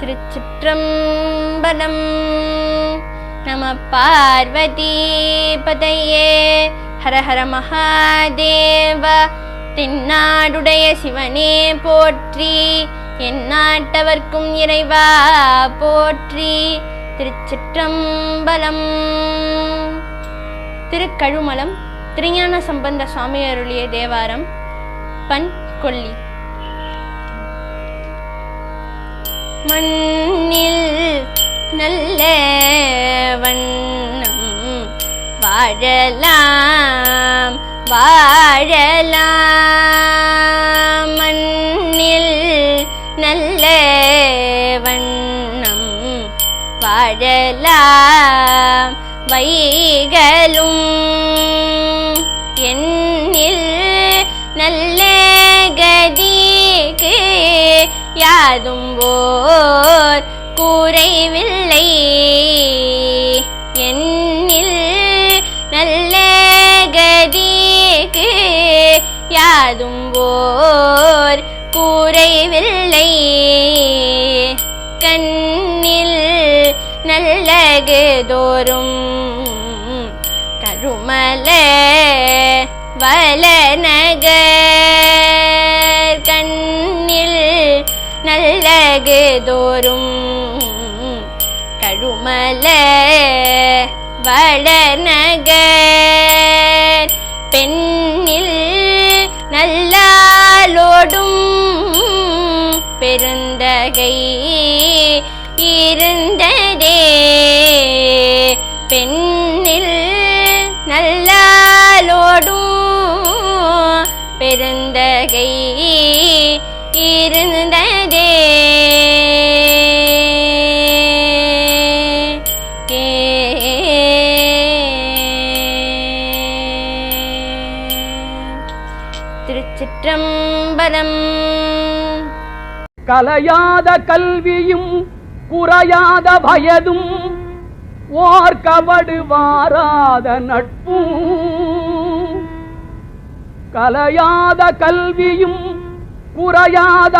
திருச்சிற்றம்பலம். நம பார்வதி பதையே. ஹர ஹர மகாதேவ. தென்னாடுடைய சிவனே போற்றி, எந்நாட்டவர்க்கும் இறைவா போற்றி. திருச்சிற்றம்பலம். திருக்கழுமலம் திருஞான சம்பந்த சுவாமி அருளிய தேவாரம். பண் கொல்லி. மண்ணில் நல்ல வண்ணம் வாழலாம் வாழலாம். மண்ணில் நல்ல வண்ணம் வாழலாம். வைகளும் எண்ணில் நல்ல கதிக்கு யாதும் ஓர் குறைவில்லை. எண்ணில் நல்ல கதிக்கு யாதும் ஓர் குறைவில்லை. கண்ணில் நல்லகு தோறும் கருமல வளநகர். கண்ணில் நல்லகு தோறும் கழுமல வளநகர். பெண்ணில் நல்லாலோடும் பெருந்தகை இருந்ததே. பெண்ணில் நல்லாலோடும் பெருந்தகை இருந்ததே. திருச்சிற்றம்பலம். கலையாத கல்வியும் குறையாத பயதும் ஓர் கபடு வாராத நட்பும். கலையாத கல்வியும் குறையாத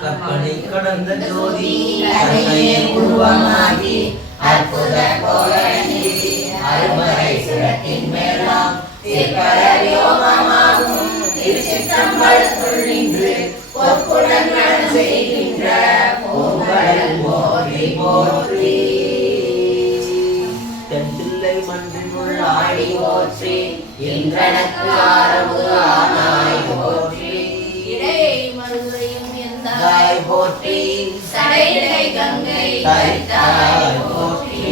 கற்பனை கடந்த ஜோதி உருவமாகி அற்புத கோலநிதி அருமறை சுரத்தின் மேலாம் திருப்பரவியோகமாகும் திருச்சிற்றம்பலத்துள் நின்று பொற்புடன் நடன் செய்கின்ற பூங்கடல் போற்றி போற்றி. தென்தில்லை மன்றினுள் ஆடி போற்றி, இன்றனக்கு ஆரவு ஆனாய் போற்றி. தாய் போற்றி, சடையிடை கங்கை தாய் போற்றி.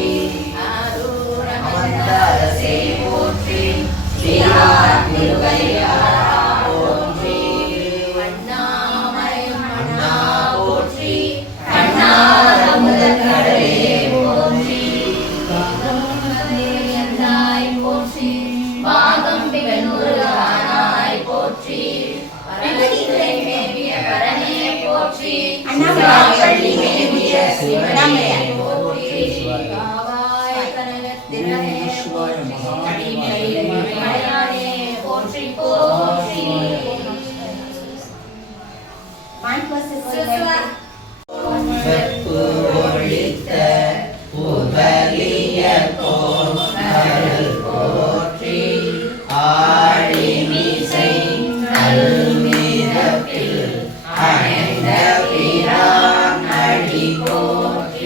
அமர்ந்த அரசே போற்றி, ஸ்ரீராம் திருவையா போற்றி. அண்ணாமலையும் அண்ணா போற்றி, அண்ணாரமுதன் கடலே போற்றி. தாய் போற்றி, பாகம் பிகனூர் ஆனாய் போற்றி. அண்ணாமலை மேவிய சிவனே போற்றி. காவாய் கனகத்திரனே போற்றி, அடிமையானே போற்றி போற்றி. வெப்பு ஒழித்த புகலிய போல் போற்றி. ஆழிமிசை நல்மிதப்பில் அணைந்த பிரான் அடி போற்றி.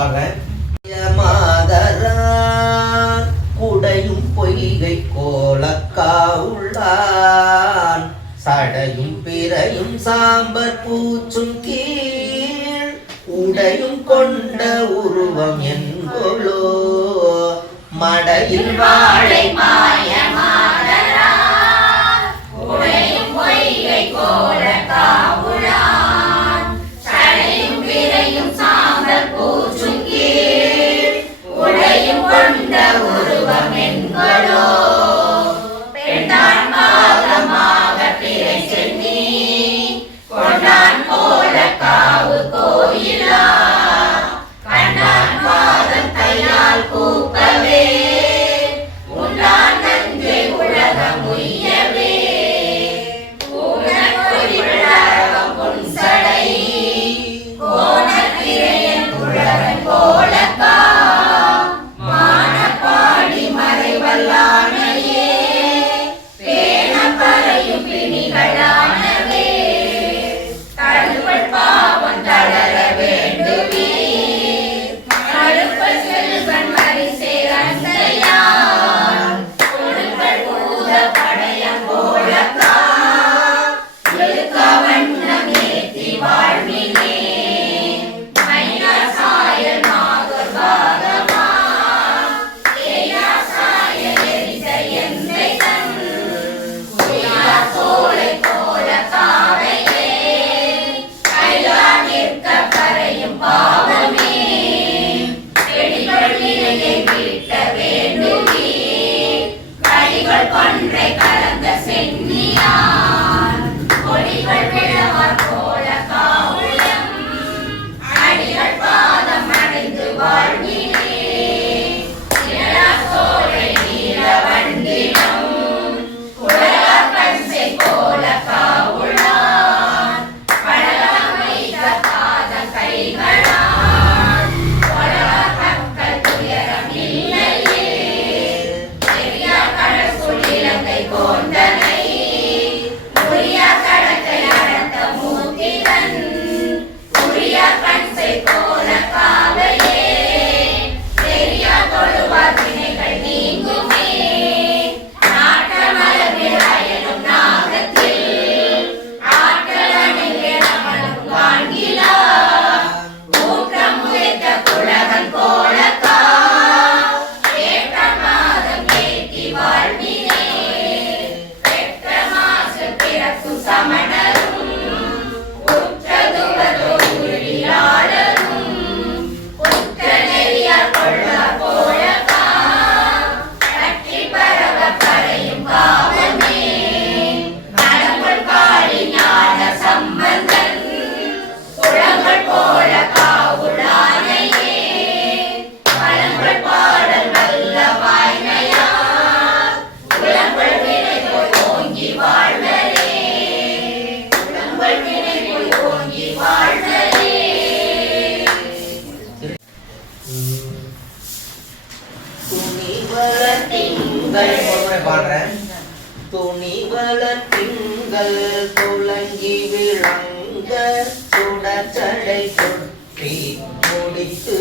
பாடுறேன். மாதரார் குடையும் பொய்கை கோலக்காவுள்ளான் சடையும் பிறையும் சாம்பர் பூச்சும் கீழ் உடையும் கொண்ட உருவம் என்கொளோ மடையில் வாழை மாய மாதரார் உடையும் பொய்கை கோலக்காவுள்ளான் சடையும் பிறையும் சாம்பல் பூச்சும் கீழ் உடையும் கொண்ட உருவம் என்கொளோ பெண்டான் பாகமாக பிறை சென்னி கொண்டான் கோலக்காவு கோயிலா கண்டான் பாதம் கையால் கூப்பவே உண்டான் நஞ்சை உலகம் உய்யவே ஊனக்கொடிவிழாரம் பொன்சடை கோணத்திரையன் உலகன் கோலக்கா மானப்பாடி மறைவல்லானையே பேணப்பறையும் பிணிகளானவே தடுப்பல் பாவம் தளர வேண்டுமே தடுப்பல் செல்வன் வரிசை அந்தையான் கொடுப்பல் பூத படையம் கோலக்கா இழுக்க வண்ணம் ஏத்தி வாழ்வினே மையா சாயல் நாகர் பாகமா ஏயா சாயல் எரிச எந்தை தன் குயா சோலை கோலக்காவையே கையா நிற்க கரையும் பாவமே செடிகள் விலையை வீட்ட வேண்டுமே கைகள் கொன்றை கலந்த சென்னியான் கொடிகள் விழவர் கோலக்காவுளம் அடிகள் பாதம் அடைந்து வாழ்வினே நிலா சோலை நீல வண்டினம் குழலார் பன்சை கோலக்காவுளான் பழலாம் வைத்த பாத கைகளால் கொழலார் மக்கள் துயரம் இல்லையே பெரியார் கடல் சுழிலங்கை கோந்தனை முறியார் கடத்தை அடர்த்த மூர்த்திதன் முறியார் பன்சை கோலக்காவையே பெரியார் தொழுவார் வினைகள் நீங்குமே நாட்ட மலர்வில் அயலும் நாகத்தில் ஆற்றல் அணிவே நமனும் காண்கிலா ஊற்றம் உயர்த்த குலகன் கோலக்கா ஏற்ற மாதம் ஏற்றி வாழ்வினே பெற்ற மாசு பிறக்கும் சமணரும் உற்றதுவதொழிலாளரும் உற்ற நெறியார் கொள்ளார் கோலக்கா கற்றி பரவ பறையும் காவமே நடங்கள் காளி ஞான சம்பந்தன் குளங்கள் கோலக்காவுளானையே பழங்கள் பாடல் வல்ல வாய்மையார் குளங்கள் வினை போய் ஓங்கி வாழ்வரே குளங்கள் வினை போய் ஓங்கி வாழ்வரே துணிவள திங்கள் ஒரு முறை பாடுறேன். துணிவள திங்கள் துலங்கி விளங்க சுடச்சடை சுற்றி முடித்து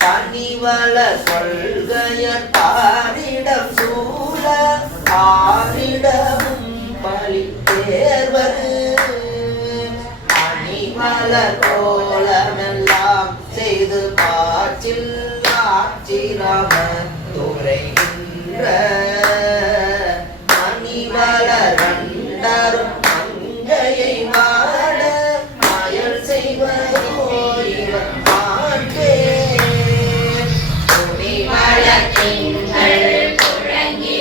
பனிவள கொள்கையர் பாரிடம் சூழ ஆரிடமும் பலி தேர்வது அணிமல கோலமெல்லாம் செய்து காற்றில் ஆட்சிராம துறைகின்ற மணிவளர் கண்டரும் மங்கையை வாட மாயல் செய்வதோ இவன் ஆண்டே துணிவள திங்கள் துழங்கி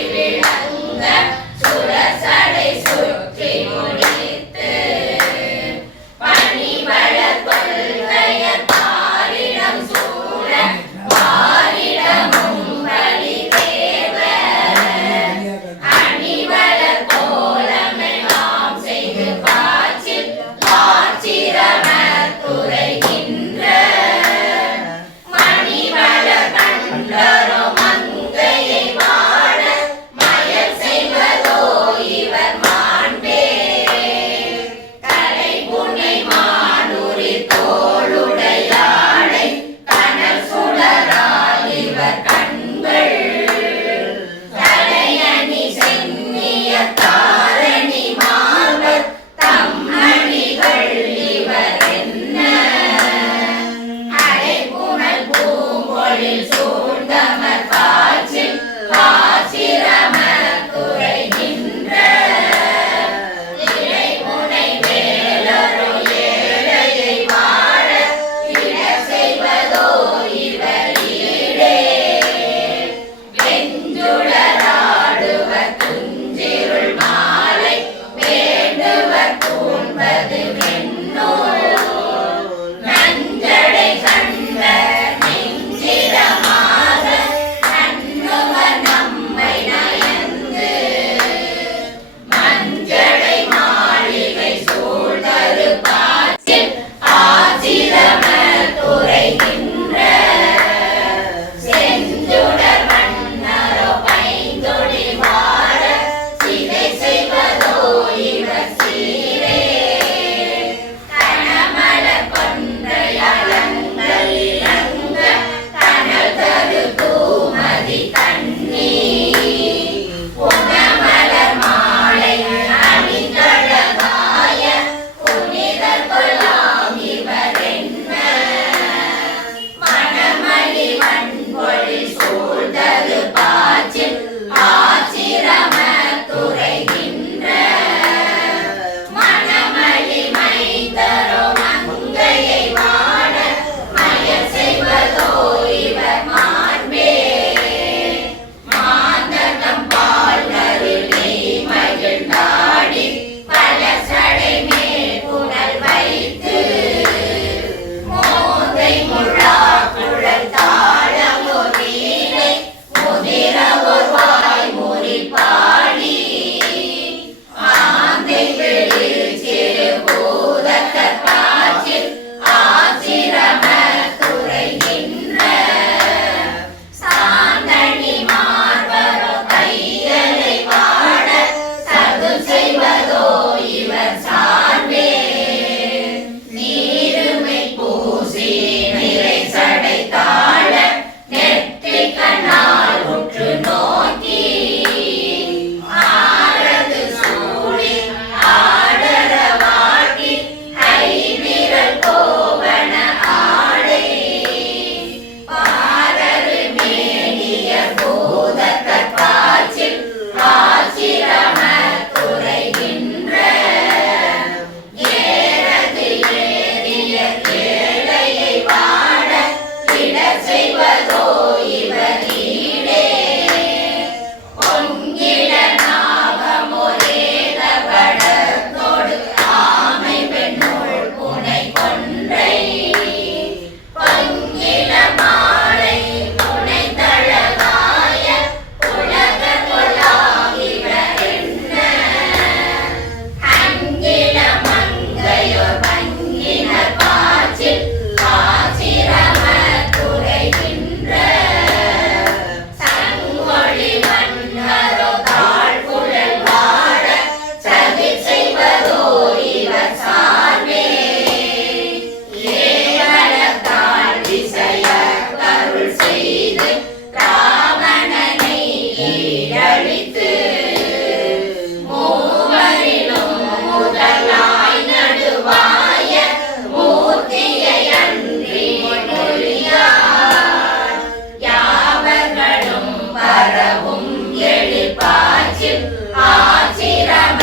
பாச்சில் ஆச்சிரம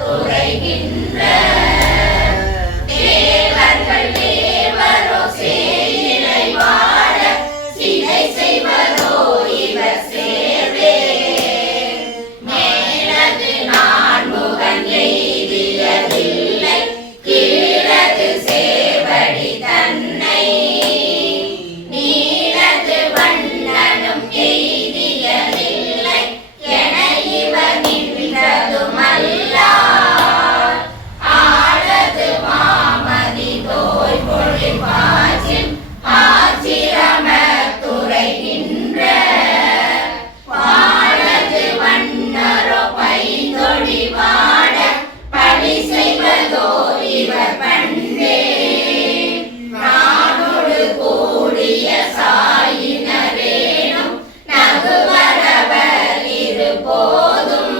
துறைகின்ற தேவர்கள் தேவரோ சேயிலை வாழ சிலை செய்வதோ இவர் சேர்வே மேலது நான்முகன் எய்தியதில்லை கீழது சேவடி தன்னை நீலது வண்ணனும் எய்தியதில்லை என இவர் நின்றதுமல்லார் ஆழது மாமதி தோய் பொழில் பாச்சில் ஆச்சிரம துறைகின்ற வாழது வண்ணரோ பைந்தொழி வாட பழி செய்வதோ இவர் பண்பே நாடோடு கூடிய சாயினரேனும் நகுவரவர் இருபோதும்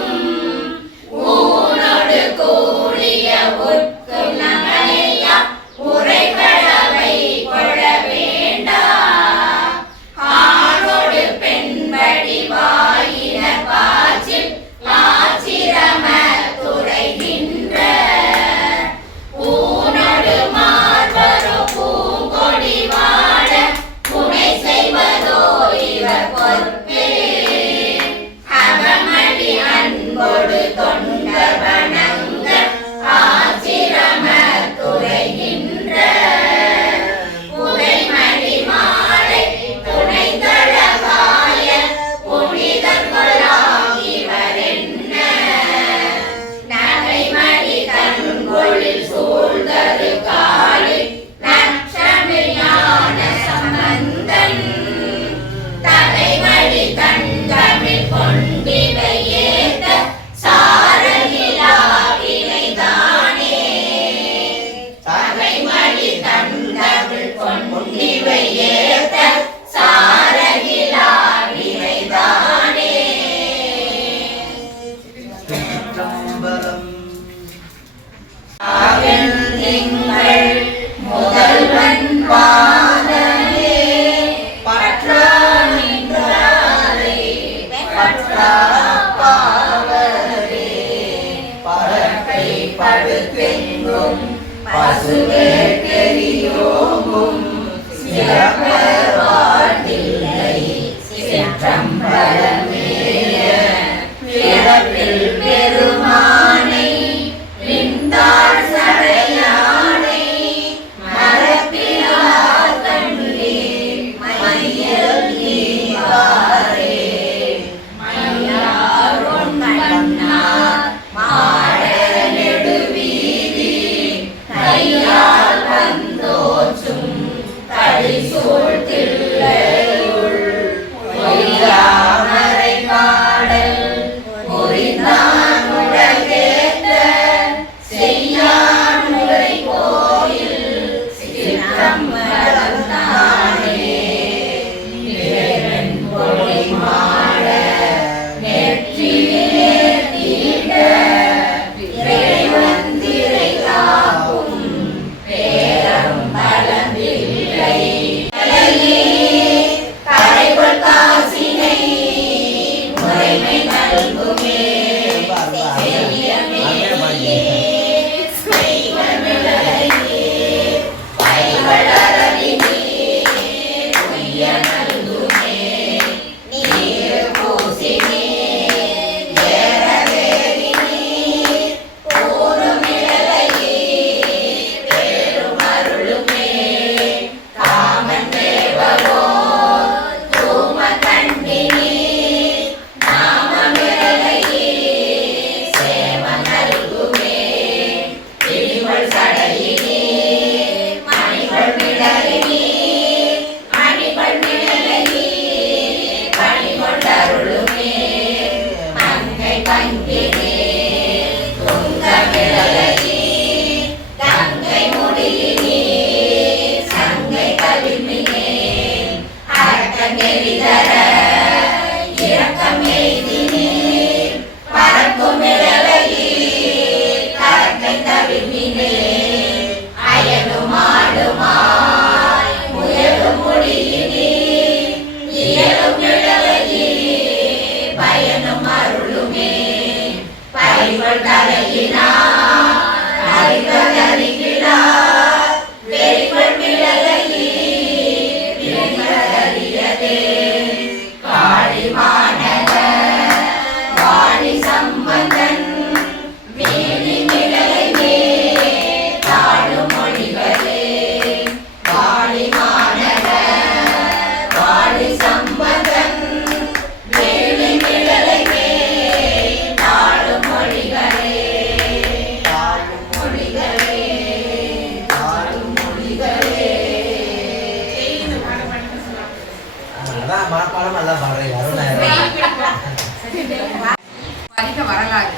ஊனோடு கூடிய உட்குணமையா உரைகளவை கொழ வேண்டா ஆணோடு பெண்படி வாயின பாச்சில் ஆச்சிரம துறைகின்ற ஊனோடு மார்பரோ பூங்கொடி வாட புனை செய்வதோ இவர் பொறுப்பே அகமடி அன்போடு தொண்டர் வணங்க ஆச்சிரம துறைகின்ற புகைமணி மாலை புனைந்தழகாய புனிதர்களாம் இவர் என்ன நகைமணி தன்கொழில் சூழ்தரு காலில் நற்றமிழான சம்பந்தன் தகைமணி தந்தமிழ் கொண்டிவை ஏத்த சாரகிலா வினைதானே தகைமணி தந்தமிழ் கொண்டிவை ஏத்த சாரகிலா வினைதானே திங்கள் முதல்வன் பாதமே பற்றா நின்றாரே பற்றா பாவரே பரப்பை படுத்தெங்கும் பசுவே பெரியோகும் சிறப்பர் வாழ்வில்லை சிற்றம்பலமேய பிறப்பில் பெருமானை விந்தாள் சடையானை மரப்பிலார் கண்ணீர் மையல் நீவாரே மையாரோன் கண்ணார் மாட நெடுவீதி கையால் வந்தோச்சும் கடிசூழ் தில்லையுள் பொய்யாமரை பாடல் புரிந்தான் உலகேத்த செய்யான் முறை கோயில் சிற்றம்பலம்தானே நேரன் பொழி மாட நெற்றியிலே தீண்ட இறைவந்திரை காக்கும் பேரம் பலமில்லை கரைகொள் காசினை முறைமை நல்குமே பயனும் அருளுமே கரைக்குள் தலையினார் அறிவதறிகிறார் வெறிக்குள் விளையீர் விளைவதறியதே காளி மாநகர் வாழி சம்பந்தன் மேலி நிலையே தாழும் மொழிகளே காளி மாநகர் வாழி சம்பந்தன் மேலி நிலையே தாழும் மொழிகளே தாழும் மொழிகளே தாழும் மொழிகளே. அதான் மனப்பாடம் எல்லாம் பாடுறேன் பதிக வரலாறு.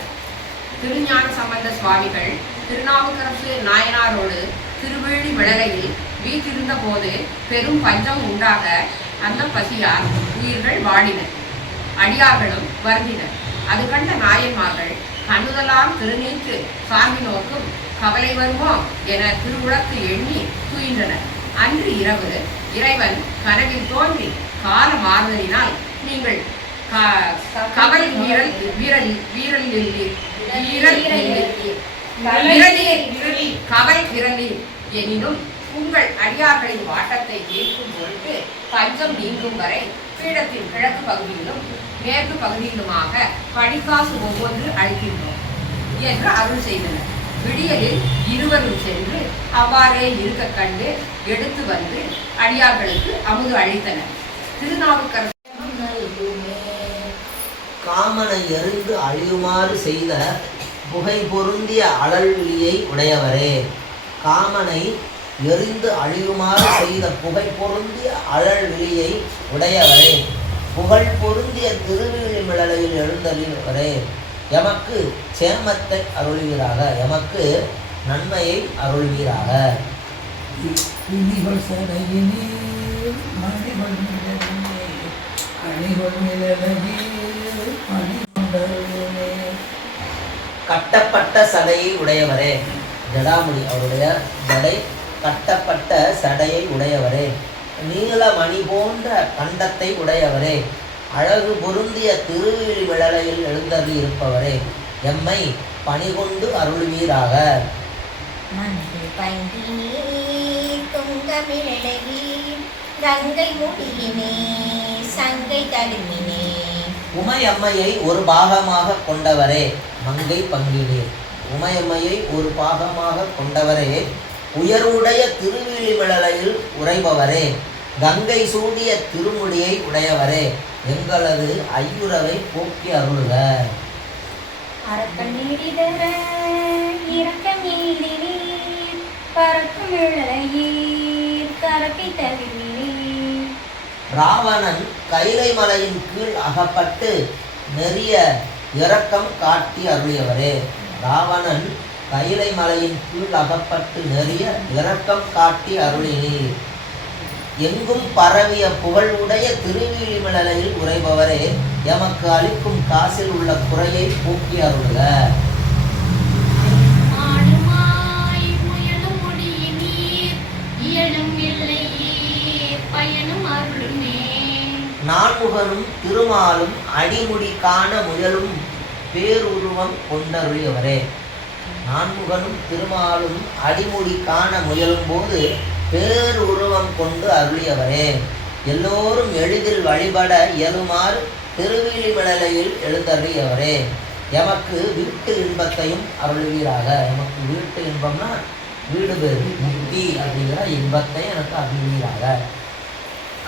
திருஞான சம்பந்த சுவாமிகள் திருநாவுக்கரசு நாயனாரோடு திருவேழி மிளலையில் வீற்றிருந்த போது பெரும் பஞ்சம் உண்டாக அந்த பசியால் உயிர்கள் வாடின, அடியார்களும் வருந்தினர். அது கண்ட நாயன்மார்கள் கண்ணுதலாம் திருநீற்று சாமி நோக்கும் கவலை வருமோ என திருவுளத்து எண்ணி துயின்றனர். அன்று இரவு இறைவன் கனவில் தோன்றி கால மாறுதலினால் நீங்கள் கவல் கவல் விரலீர் எனினும் உங்கள் அடியார்களின் வாட்டத்தை தீர்க்கும் பொருட்டு பஞ்சம் நீங்கும் வரை பீடத்தின் கிழக்கு பகுதியிலும் மேற்கு பகுதியிலுமாக படிக்காசு ஒவ்வொன்று அளிக்கின்றோம் என்று அருள் செய்தனர். விடியலில் இருவரும் சென்று அவ்வாறே இருக்க கண்டு எடுத்து வந்து அடியார்களுக்கு அமுது அளித்தனர். திருநாவுக்கரசு காமனை எறிந்து அழியுமாறு செய்த புகை பொருந்திய அழல்விழியை உடையவரே. காமனை எறிந்து அழியுமாறு செய்த புகை பொருந்திய அழல்விழியை உடையவரே. புகழ் பொருந்திய திருவிழிமிழலையில் எழுந்தறிவரே. எமக்கு சேமத்தை அருள்வீராக, எமக்கு நன்மையை அருள்வீராக. கட்டப்பட்ட சடையை உடையவரே. ஜடாமுடி அவருடைய ஜடை கட்டப்பட்ட சடையை உடையவரே. நீலமணி போன்ற கண்டத்தை உடையவரே. அழகு பொருந்திய திருவிழி விழலையில் எழுந்தறி இருப்பவரே. எம்மை பணிகொண்டு அருள்வீராக. கங்கை முடியினே சங்கை தடுமினே. உமையம்மையை ஒரு பாகமாக கொண்டவரே. மங்கை பங்கினீர். உமையம்மையை ஒரு பாகமாக கொண்டவரே. உயர்வுடைய திருவிழி விழலையில் உறைபவரே. கங்கை சூடிய திருமுடியை உடையவரே. எங்களது ஐயுறவை போக்கி அருள்க. அரக்கன் நீடிதர இரக்கம் நீடினீர் பறக்கும் விழலையீர் கரக்கை தவினீர். ராவணன் கைலை மலையின் கீழ் அகப்பட்டு நெறிய இரக்கம் காட்டி அருளியவரே. ராவணன் கைலை மலையின் கீழ் அகப்பட்டு நெறிய இரக்கம் காட்டி அருளினீர். எங்கும் பரவிய புகழுடைய திருவிழிமிழலையில் உறைபவரே. எமக்கு அளிக்கும் காசில் உள்ள குறையை போக்கி அருள்க. நான்முகனும் திருமாலும் அடிமுடி காண முயலும் பேருருவம் கொண்டருளியவரே. நான்முகனும் திருமாலும் அடிமுடி காண முயலும் போது பேருருவம் கொண்டு அருளியவரே. எல்லோரும் எளிதில் வழிபட இயலுமாறு திருவிழிமிழலையில் எழுந்தருளியவரே. எமக்கு வீட்டு இன்பத்தையும் அருள்வீராக. எமக்கு வீட்டு இன்பம்னா வீடு பேரு முக்தி அப்படிங்கிற இன்பத்தை எனக்கு அருள்வீராக.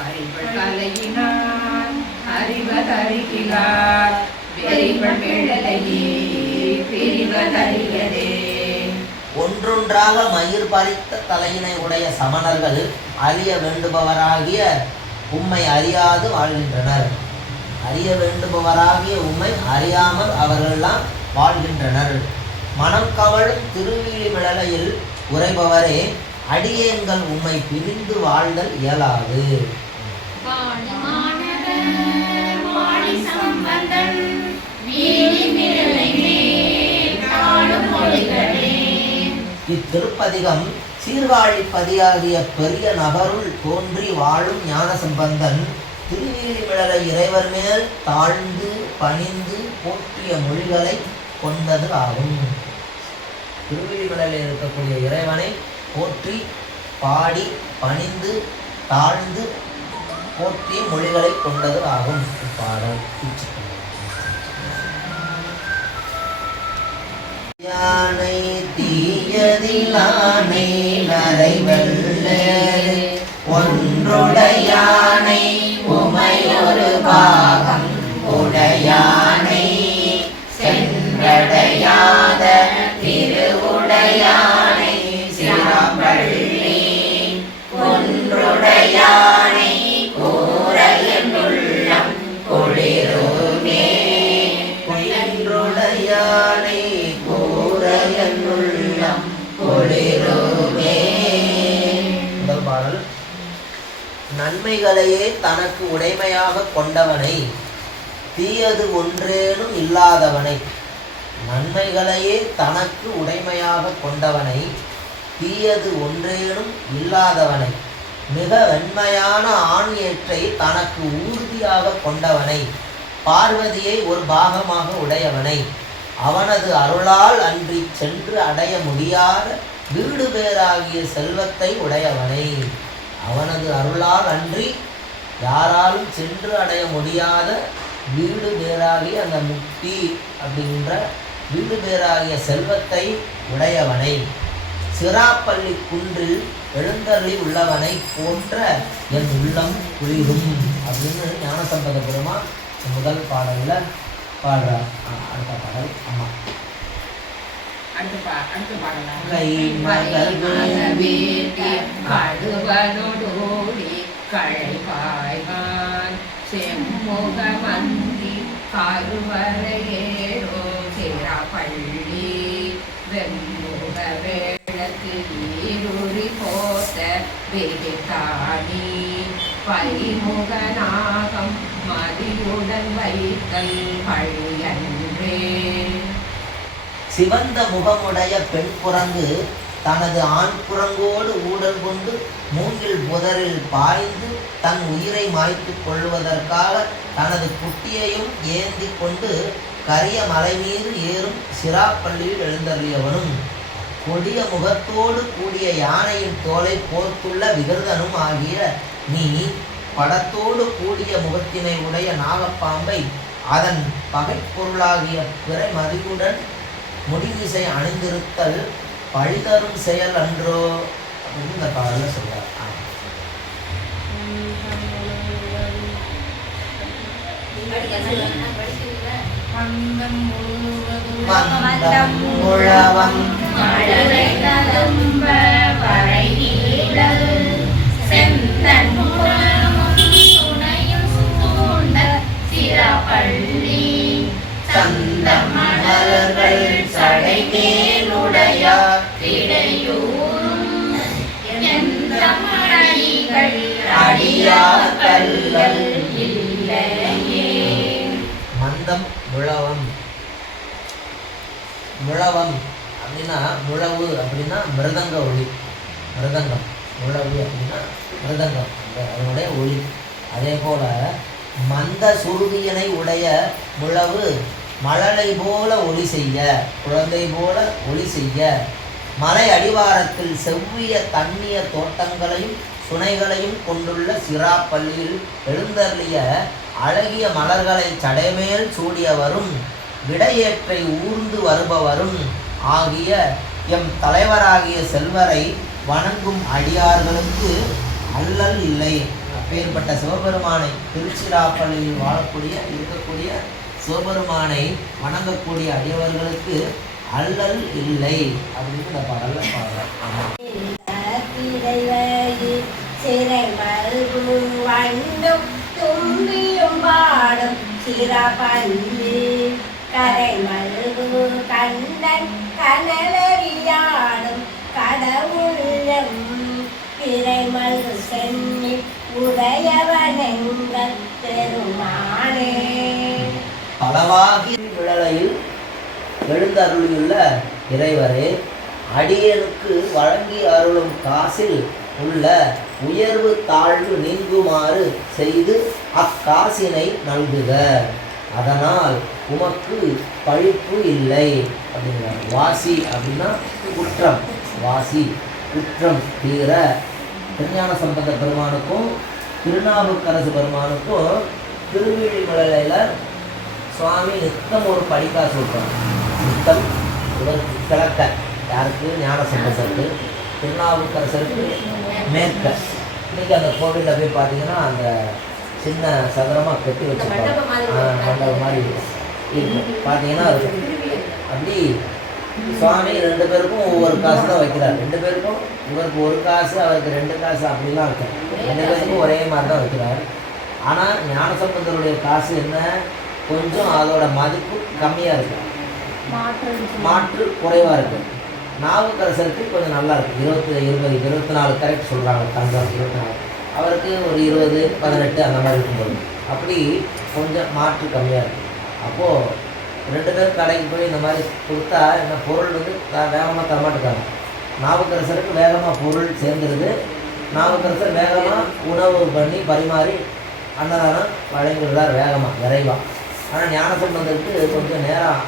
அறிவலையினார் அறிவதறிகிறார் வெறிகள் வேளையீர் பிரிவதறியதே. ஒன்றொன்றாக மயிர் பறித்த தலையினை உடைய சமணர்கள் அறிய வேண்டுபவராகிய உம்மை அறியாது வாழ்கின்றனர். அறிய வேண்டுபவராகிய உம்மை அறியாமல் அவர்களெல்லாம் வாழ்கின்றனர். மனம் கவழும் திருவிழிமிழலையில் உறைபவரே. அடியேன்கள் உம்மை பிரிந்து வாழ்தல் இயலாது. இத்திருப்பதிகம் சீர்காழிப்பதியாகிய பெரிய நகருள் தோன்றி வாழும் ஞானசம்பந்தன் திருவிழிமிழலை இறைவர் மேல் தாழ்ந்து பணிந்து போற்றிய மொழிகளை கொண்டது ஆகும். திருவிழிமலையில் இருக்கக்கூடிய இறைவனை போற்றி பாடி பணிந்து தாழ்ந்து போற்றிய மொழிகளை கொண்டது ஆகும் இப்பாடல். யானை தீயதிலானை நரைவல்ல ஒன்றுடையானை உமையொரு பாகம் உடையானை சென்றடையாத திருவுடையானை சிராப்பள்ளி ஒன்றுடையானை கூரையுள்ளம் குளிருமே ஒன்றுடையானை கூரையுள்ளம் குளிருமே. முதல் பாடல். நன்மைகளையே தனக்கு உடைமையாக கொண்டவனை தீயது ஒன்றேனும் இல்லாதவனை. நன்மைகளையே தனக்கு உடைமையாக கொண்டவனை தீயது ஒன்றேனும் இல்லாதவனை. மிக வெண்மையான ஆண் ஏற்றை தனக்கு ஊர்தியாக கொண்டவனை. பார்வதியை ஒரு பாகமாக உடையவனை. அவனது அருளால் அன்றி சென்று அடைய முடியாத வீடு பேராகிய செல்வத்தை உடையவனை. அவனது அருளால் அன்றி யாராலும் சென்று அடைய முடியாத வீடு பேராகிய அந்த முக்தி அப்படின்ற வீடு பேராகிய செல்வத்தை உடையவனை. சிராப்பள்ளி குன்றில் எழுந்தருளி உள்ளவனை போன்ற என் உள்ளம் குளிரும் அப்படின்னு ஞானசம்பந்த பெருமா முதல் பாடலில் பாடுறார். அடுத்த பாடல் அம்மா. கை கடுவனோடோடி கழைவாய்வான் செம்முகமந்தி கருவரையேரோ சிராப்பள்ளி வெம்முக வேளத்து ஈருரி போத்த வெகுதானி பரிமுகநாகம் மதியுடன் வைத்தல் பழியன்றே. சிவந்த முகமுடைய பெண் குரங்கு தனது ஆண் குரங்கோடு ஊடல் கொண்டு மூங்கில் புதரில் பாய்ந்து தன் உயிரை மாய்த்து கொள்வதற்காக தனது குட்டியையும் ஏந்தி கொண்டு கரிய மலை மீது ஏறும் சிராப்பள்ளியில் எழுந்தருளியவனும் கொடிய முகத்தோடு கூடிய யானையின் தோலை போர்த்துள்ள விகிருதனும் ஆகிய நீ படத்தோடு கூடிய முகத்தினை உடைய நாகப்பாம்பை அதன் பகைப்பொருளாகிய பிறை மதியுடன் முடிமிசை அணிந்திருத்தல் பழிதரும் செயல் அன்றோ அப்படின்னு இந்த பாடலில் சொல்றார். மந்தம் முழவம் சந்தமலர்கள் சடைமேலுடையார் இடையூறும் எந்தமணிகள் அடியார் கல்லல் இல்லையே. மந்தம் முழவம். முழவம் அப்படின்னா முழவு அப்படின்னா மிருதங்க ஒளி. மிருதங்கம். முழவு அப்படின்னா மிருதங்கம் அதனுடைய ஒளி. அதே போல மந்த சுருதியனை உடைய முழவு மழலை போல ஒளி செய்ய குழந்தை போல ஒளி செய்ய மலை அடிவாரத்தில் செவ்விய தண்ணிய தோட்டங்களையும் சுனைகளையும் கொண்டுள்ள சிராப்பள்ளியில் எழுந்தருளிய அழகிய மலர்களை சடைமேல் சூடியவரும் விடையேற்றை ஊர்ந்து வருபவரும் ஆகிய எம் தலைவராகிய செல்வரை வணங்கும் அடியார்களுக்கு அல்லல் இல்லை. அப்பேற்பட்ட சிவபெருமானை திருச்சிராப்பள்ளியில் இருக்கக்கூடிய சிவபெருமானை வணங்கக்கூடிய அடியவர்களுக்கு அல்லல் இல்லை அப்படின்னு இந்த பாடல்ல பாடுறார். தும்பியும் பாடும் சிராப்பள்ளி கரை மல்கு கண்டன் கனலறியாடும் கடவுளம் பிறை மல்கு சென்னி உடையவனெங்கள் பெருமானே. பலவாகி விழலையில் எழுந்தருளியுள்ள இறைவரே, அடியனுக்கு வழங்கி அருளும் காசில் உள்ள உயர்வு தாழ்வு நீங்குமாறு செய்து அக்காசினை நல்குக. அதனால் உமக்கு பழிப்பு இல்லை அப்படிங்கிறார். வாசி அப்படின்னா குற்றம், வாசி குற்றம் தீர திருஞான சம்பந்த பெருமானுக்கும் திருநாவுக்கரசு பெருமானுக்கும் திருவிழிமலையில் சுவாமி நித்தம் ஒரு படிக்கா சொல்கிறார். நித்தம் இவருக்கு கிழக்க, யாருக்கு? ஞான சம்பந்தருக்கு. திருநாவுக்கரசருக்கு மேற்க. இன்றைக்கி அந்த கோவிலில் போய் பார்த்தீங்கன்னா அந்த சின்ன சதுரமாக கட்டி வச்சுருப்பாங்க, மண்டபம் மாதிரி இருக்கு. பார்த்தீங்கன்னா அது அப்படி சுவாமி 2 பேருக்கும் ஒவ்வொரு காசு தான் வைக்கிறார். 2 பேருக்கும், இவருக்கு 1 காசு, அவருக்கு 2 காசு அப்படிலாம் வைக்கிறார். 2 பேருக்கும் ஒரே மாதிரி தான் வைக்கிறார். ஆனால் ஞானசம்பந்தருடைய காசு என்ன, கொஞ்சம் அதோட மதிப்பு கம்மியாக இருக்கு, மாற்று குறைவாக இருக்குது. நாவுக்கரசருக்கு கொஞ்சம் நல்லா இருக்குது. 24 கரெக்ட் சொல்கிறாங்க, தங்கம் 24. அவருக்கு ஒரு 20, 18 அந்த மாதிரி இருக்கும்போது அப்படி கொஞ்சம் மாற்று கம்மியாக இருக்குது. அப்போது 2 பேரும் கடைக்கு போய் இந்த மாதிரி கொடுத்தா என்ன பொருள் வந்து வேகமாக தரமாட்டுக்காங்க. நாவுக்கரசருக்கு வேகமாக பொருள் சேர்ந்துருது. நாவுக்கரசர் வேகமாக உணவு பண்ணி பரிமாறி அன்னதானம் வழங்கிடுறார் வேகமாக, விரைவாக. ஆனால் ஞானசம்பந்தருக்கு கொஞ்சம் நேரம்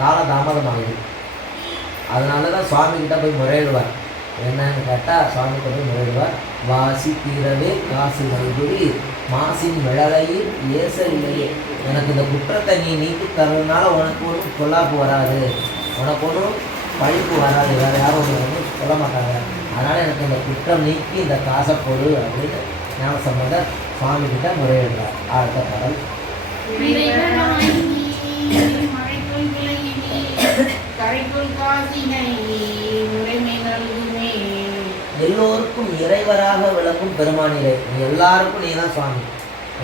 கால தாமதமாகுது. அதனால தான் சுவாமிகிட்ட போய் முறையிடுவார். என்னன்னு கேட்டால் சுவாமிகிட்ட போய் முறையிடுவார். வாசி தீரவே காசு வைகுடி மாசின் விழலையில் ஏசலிலேயே, எனக்கு இந்த குற்றத்தை நீ நீக்கி தரதுனால உனக்கு ஒன்றும் பொல்லாப்பு வராது, உனக்கு ஒன்றும் பழிப்பு வராது, வேறு யாரும் ஒன்று சொல்ல மாட்டாங்க. அதனால் எனக்கு இந்த குற்றம் நீக்கி இந்த காசை பொரு அப்படின்னு ஞானசம்பந்தர் சுவாமிகிட்ட முறையிடுறார். அடுத்த பாடல். எல்லோருக்கும் இறைவராக விளங்கும் பெருமானிலே, எல்லாருக்கும் நீ தான் சுவாமி,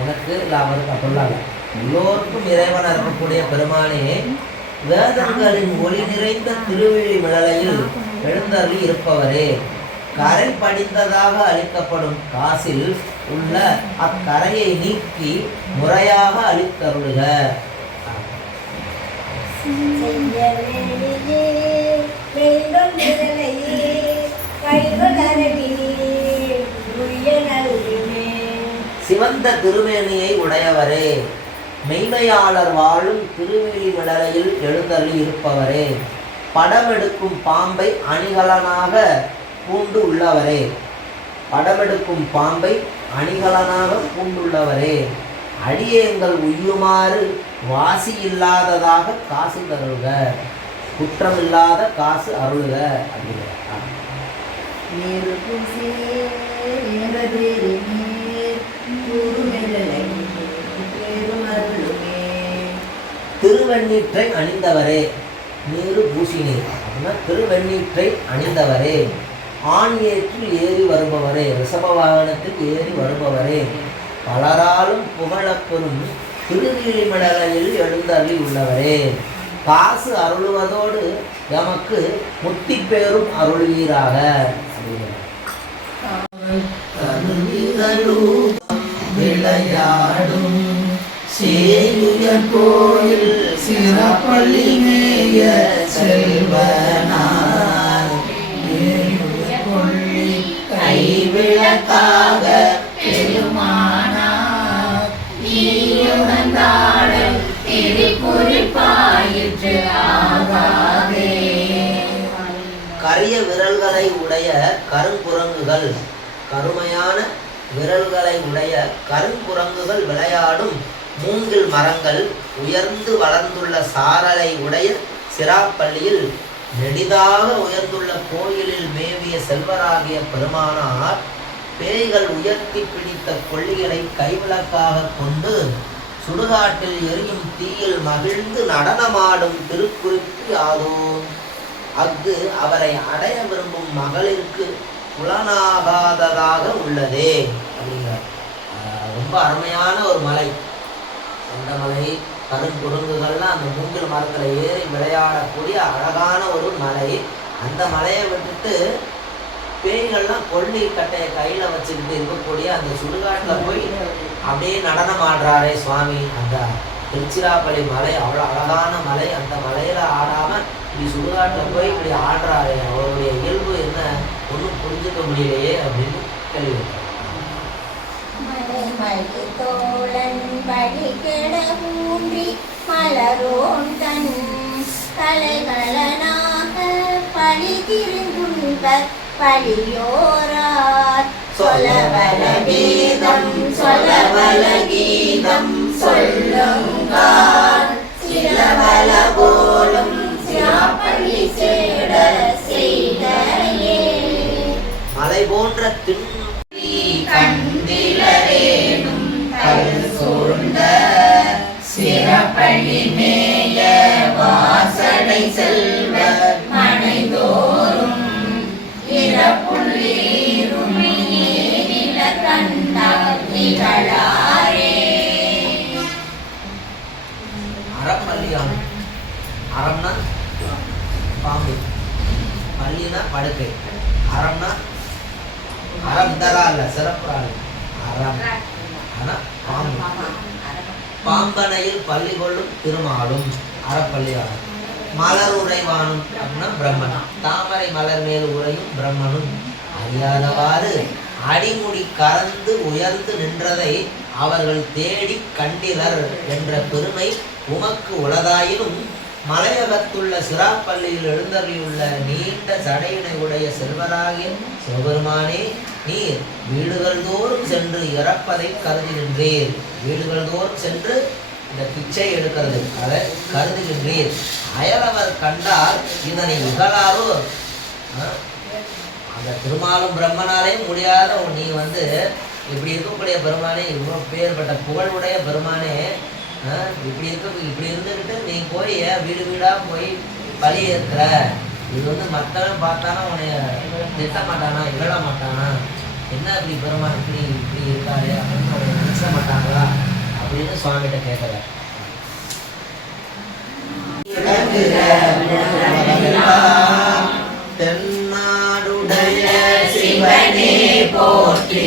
எனக்கு இல்லை அவருக்கு அப்படிலாம் இல்லை, எல்லோருக்கும் இறைவனாக இருக்கக்கூடிய பெருமானே, வேதங்களின் ஒளி நிறைந்த திருவிழிமலையில் எழுந்தருளி இருப்பவரே, கரை படிந்ததாக அளிக்கப்படும் காசில் உள்ள அக்கரையை நீக்கி முறையாக அளித்தருளுக. சிவந்த திருமேனியை உடையவரே, மெய்மையாளர் வாழும் திருவிழிமலையில் எழுந்தருளி இருப்பவரே, படமெடுக்கும் பாம்பை அணிகலனாக பூண்டு உள்ளவரே, படமெடுக்கும் பாம்பை அணிகலனாக பூண்டுள்ளவரே, அடியேங்கள் உய்யுமாறு வாசி இல்லாததாக காசு தருக, குற்றமில்லாத காசு அருளுக அப்படிங்கிற. திருவெண்ணீற்றை அணிந்தவரே, நீரு பூசினீர் அப்படின்னா திருவெண்ணீற்றை அணிந்தவரே, ஆண் ஏற்றில் ஏறி வருபவரே, ரிஷப வாகனத்தில் ஏறி வருபவரே, பலராலும் புகழப்பெறும் திருவிழிமலையில் எழுந்தருளி உள்ளவரே, காசு அருளுவதோடு எமக்கு முத்தி பேரும் அருள்வீராக. விளையாடும் சேயுயர் கோயில் சிறப்பள்ளி மேய செல்வனார், கொள்ளி கைவிளக்காக பெருமானார், ஈயுகந்தாடல் திரிபுரிப்பாயிற்று ஆகாதே. கரிய விரல்களை உடைய கருங்குரங்குகள், கருமையான விரல்களை உடைய கருங்குரங்குகள் விளையாடும் மூங்கில் மரங்கள், உயர்ந்து வளர்ந்துள்ள சாரலை உடைய சிராப்பள்ளியில் நெடிதாக உயர்ந்துள்ள கோயிலில் மேவிய செல்வராகிய பெருமானார், பேய்கள் உயர்த்தி பிடித்த கொள்ளிகளை கைவிளக்காக கொண்டு சுடுகாட்டில் எரியும் தீயில் மகிழ்ந்து நடனமாடும் திருக்குறிப்பு யாதோ, அஃது அவரை அடைய விரும்பும் மகளிருக்கு புலனாகாததாக உள்ளதே அப்படிங்கிறார். ரொம்ப அருமையான ஒரு மலை, அந்த மலை கருங்குரங்குகள்லாம் அந்த மூங்கில் மரத்தில் ஏறி விளையாடக்கூடிய அழகான ஒரு மலை. அந்த மலையை விட்டுட்டு பேய்கள்லாம் கொள்ளி கட்டையை கையில் வச்சுக்கிட்டு இருக்கக்கூடிய அந்த சுடுகாட்டில் போய் அப்படியே நடனம் ஆடுறாரே சுவாமி. அந்த திருச்சிராப்பள்ளி மலை அவ்வளோ அழகான மலை, அந்த மலையில் ஆடாமல் இப்படி சுடுகாட்டில் போய் இப்படி ஆடுறாரே, அவருடைய இயல்பு என்ன ஒன்றும் புரிஞ்சுக்க முடியலையே அப்படின்னு கேள்வி. மலி தோழன் வழிகெட ஊன்றி மலரோன் தன் கலைகளனாக பழி திருந்துண்ப பழியோரார் சொலவல கீதம் சொலவல கீதம் சொல்லுங்கால் சிலவல போலும் சிராப்பள்ளி சேட செய்கையே மலை போன்ற கண்டிலரேனும் கல் சூழ்ந்த சிறப்பள்ளி மேய வாசடை செல்வ மனைதோறும் இறப்புள்ளீருமே நில கண்டால் நிகழாரே. அறப்பள்ளியாம். அறம்னா பாம்பு, பள்ளினா படுக்கை. அறம்னா அறம் தரா இல்ல, சிறப்புறா இல்ல, அறம். ஆனா பாம்பு. பாம்பனையில் பள்ளி கொள்ளும் திருமாலும் அறப்பள்ளியாகும். மலர் உறைவானும் அப்படின்னா பிரம்மன். தாமரை மலர் மேல் உறையும் பிரம்மனும் அறியாதவாறு அடிமுடி கறந்து உயர்ந்து நின்றதை அவர்கள் தேடி கண்டிலர் என்ற பெருமை உமக்கு உளதாயினும் மலையகத்துள்ள சிராப்பள்ளியில் எழுந்தருளியுள்ள நீண்ட சடையினை உடைய செல்வராகிய சிவபெருமானே, நீர் வீடுகள் தோறும் சென்று இறப்பதை கருதுகின்றீர். வீடுகள் தோறும் சென்று இந்த பிச்சை எடுக்கிறது அதை கருதுகின்றீர். அயலவர் கண்டால் இதனை இகழாரோ? அந்த திருமாலும் பிரம்மனாலே முடியாத நீ இப்படி இருக்கக்கூடிய பெருமானே, இவ்வளோ பேர்பட்ட புகழுடைய பெருமானே, இப்படி இருந்துக்கிட்டு நீ போய் வீடு வீடாக போய் பலி ஏற்கிற. இது மற்றவன் பார்த்தானா உன்னை திட்ட மாட்டானா, இகழ மாட்டானா? என்ன இப்படி பெருமான் இப்படி இருக்காரு அப்படின்னு உன்னை நினைச்ச மாட்டாங்களா அப்படின்னு சுவாமிகிட்ட கேட்கற. தென்னாடுடைய சிவனே போற்றி,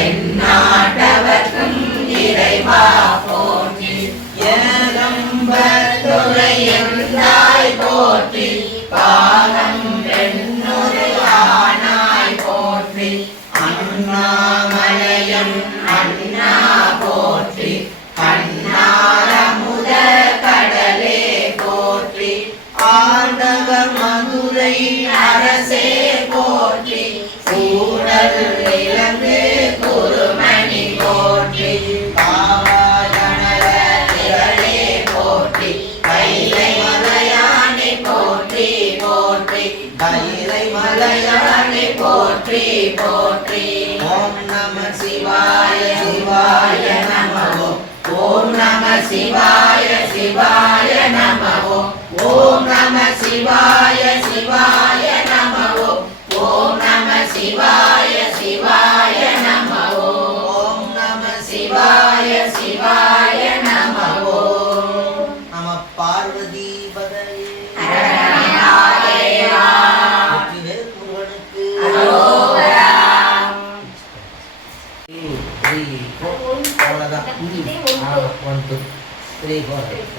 எந்நாட்டவர்க்கும் இறைவா போற்றி, ஏகம்பத்துரை எந்தாய் போற்றி, பாகம் பெண்ணொரு ஆனாய் போற்றி, அண்ணாமலையம் அண்ணா போற்றி, கண்ணாரமுத கடலே போற்றி, ஆண்டவ மதுரை அரசே போற்றி, சூழல் இலங்கு குருமணி போற்றி, காவாகணர திரளே போற்றி, கைலை மலையானை போற்றி போற்றி, கைலை மலையானை போற்றி போற்றி. ஓம் நம சிவாய சிவாய நமோ, ஓம் நம சிவாய சிவாய நமோ, ஓம் நம சிவாய சிவாய நமோ, ஓம் நம சிவாய சிவாய நமோ, ஓம் நம சிவாய சிவாய நமோ. நம பார்வதி பதையே. முருகனுக்கு அவ்வளோதான். 1 2 3 4